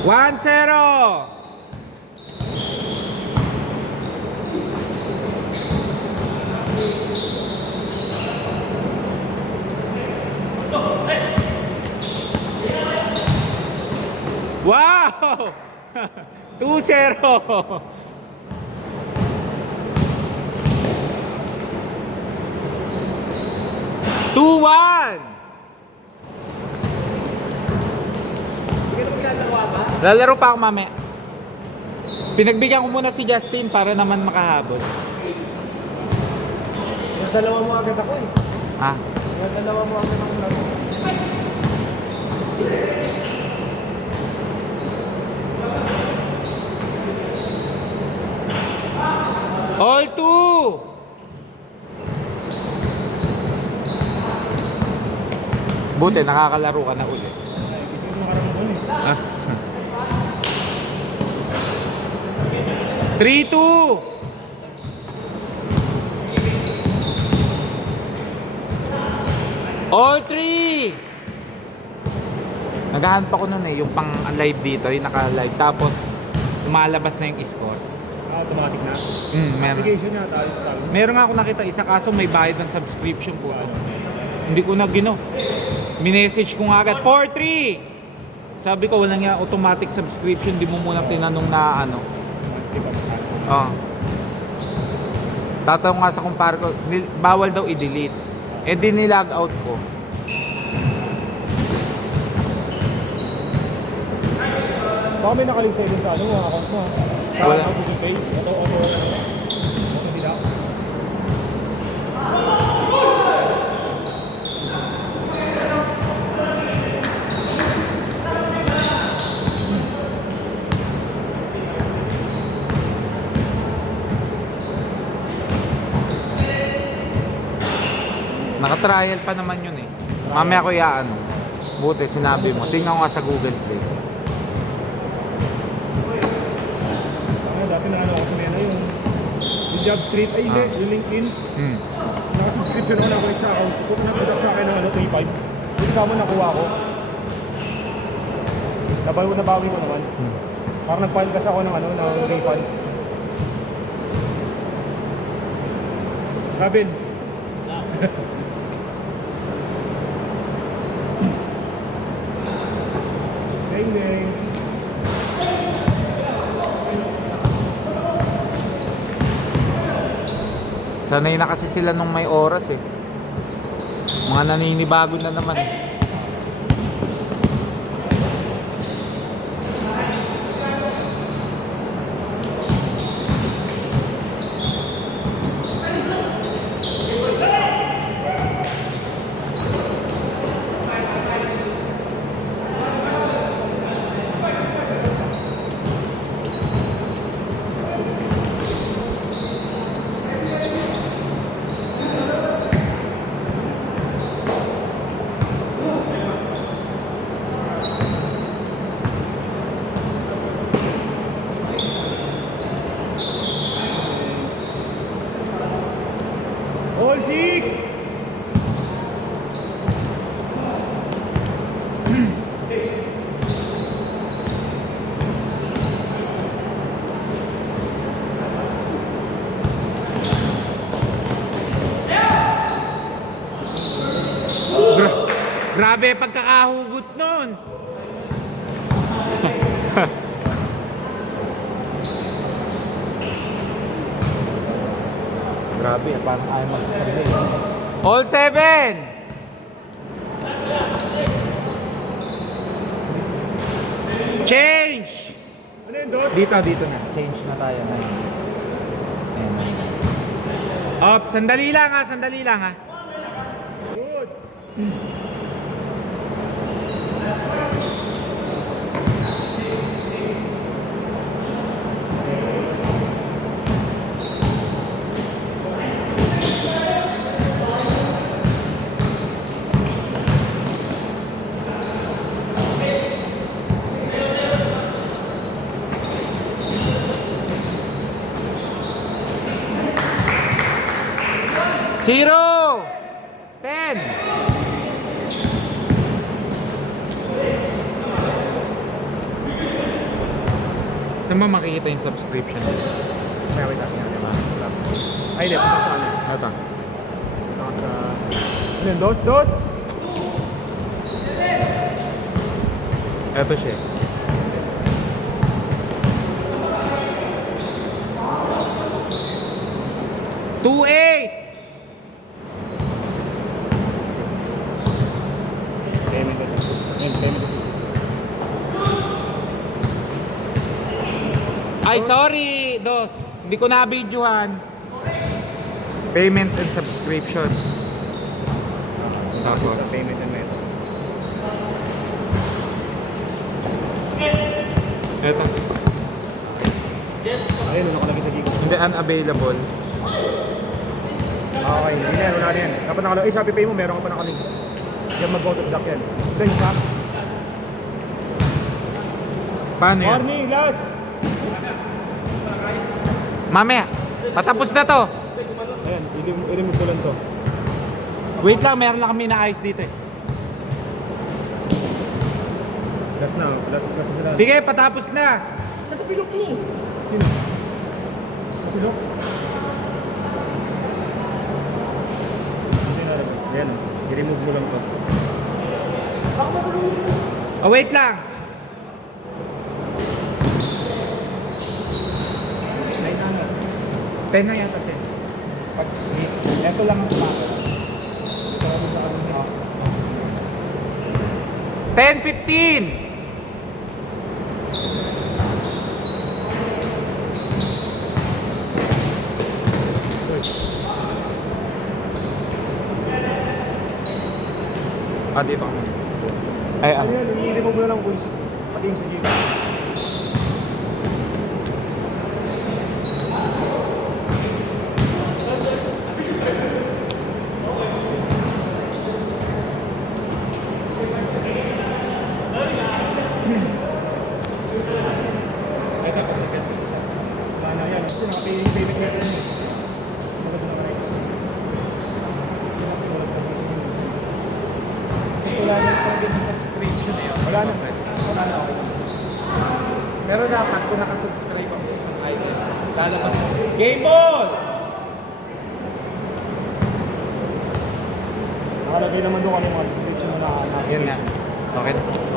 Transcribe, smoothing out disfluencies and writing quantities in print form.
1-0. Wow! 2-0. 2-1. Lalaro pa ako mamaya. Pinagbigyan ko muna si Justin para naman makahabol. Dalawa mo agad ako eh. Ha? Dalawa mo agad ako laro. All two. Buti nakakalaro ka na ulit. Ah. 3-2. All three. Naghahanap ako nun eh, yung pang live dito, yung naka-live. Tapos, lumalabas na yung score. Automatic na? Meron. Application niya, tayo sa salon. Meron nga ako nakita isa kaso may bayad ng subscription po. Hindi ko na minessage ko nga agad. 4-3! Sabi ko walang nga automatic subscription. Di mo muna tinanong na ano. Tatanong nga sa kumpare ko, bawal daw i-delete. Eh di nilag out ko. Baka may nakalink sa'yo dun sa ano, mga account mo. Sa Wala. Google Pay. Auto. Hindi na. Naka-trial pa naman yun eh. Mamaya ko ano. Buti sinabi mo. Tingnan ko nga sa Google Play. Dati na ano ako sa Mena yung Job Street, ay hindi, yung LinkedIn. Naka-subscription ako na sa account. Kung nakadak sa akin ng ano, 3.5. Yung tama nakuha ko. Nabawi ko naman. Parang nag-file kasi ako ng ano, ng refund. Robin. Ding. Sanay na kasi sila nung may oras eh. Mga naninibago na naman eh. All six! Grabe pagkakahugot nun. Grabe, parang ayaw magsasabi. All 7! Change! Ano yun, Dos? Dito na. Change na tayo na yun. Up, sandali lang ha. Good. Zero! 10! Saan mo makikita yung subscription? Kaya wait, asin natin mga club. Ay, hindi. Punta sa ano? Ito. Punta sa... Ano yun? Dos? Ito siya. Payment of 6. Payment of 6. Ay, sorry, Dos. Hindi ko na-videohan. Payments and subscription. Tapos. Sa payment and method. Ito. Ayun, nakalagay sa Gcash. Hindi unavailable. Okay, hindi na yan. Wala na yan. Dapat nakalagay. Sa Pay mo, meron ka pa nakalagay. Yan mag-go to deduct yan. Ito yung sa... Paano yan? Morning, last! Mamaya, patapos na to. Ayan, i-remove ko lang to. Wait lang, meron lang kami naayos dito eh. Last na. Last na sila. Sige, patapos na. Sino? Napilok? Hindi nalabas. Ayan, i-remove mo lang to. Oh, wait lang. Ten na yata, 10. Ito lang ang kumako. 10:15. Ah, dito ka muna. Ay, Ano yan, i-remove mo na lang boys. Pati yung sige. Mana yan? Ito nakapaying payment method mo. Wala na talaga yung subscription eh. Wala na. Wala na, okay. Pero dapat kung nakasubscribe ako sa isang item, lalabas mo. Game Ball! Nakalagay naman doon kami mga subscription mo na Yun nga. Okay na.